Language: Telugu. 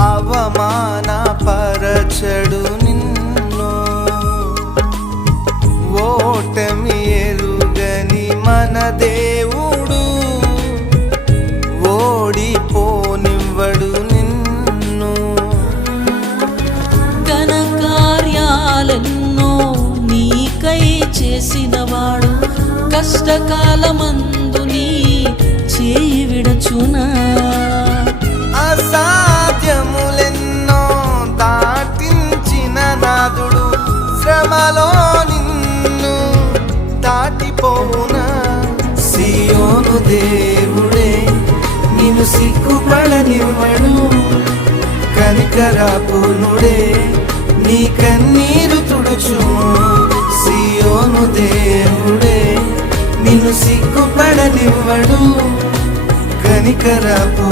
అవమానపరచడు నిన్ను. ఓటమి ఎరుగని మన దేవుడు ఓడిపోనివ్వడు నిన్ను. ఘన కార్యాలెన్నో నీకై చేసినవాడు కష్టకాలమందు నీ చేయి విడచునా. అసాధ్యములెన్నో దాటించిన నాదుడు శ్రమలో నిన్ను దాటిపోవునా. సియోను దేవుడే నిన్ను సిగ్గుపడనివ్వడు. కనికరాపునుడే నీ కన్నీరు తుడుచును. సియోను దేవుడే నిన్ను సిగ్గుపడనివ్వడు. కనికరాపు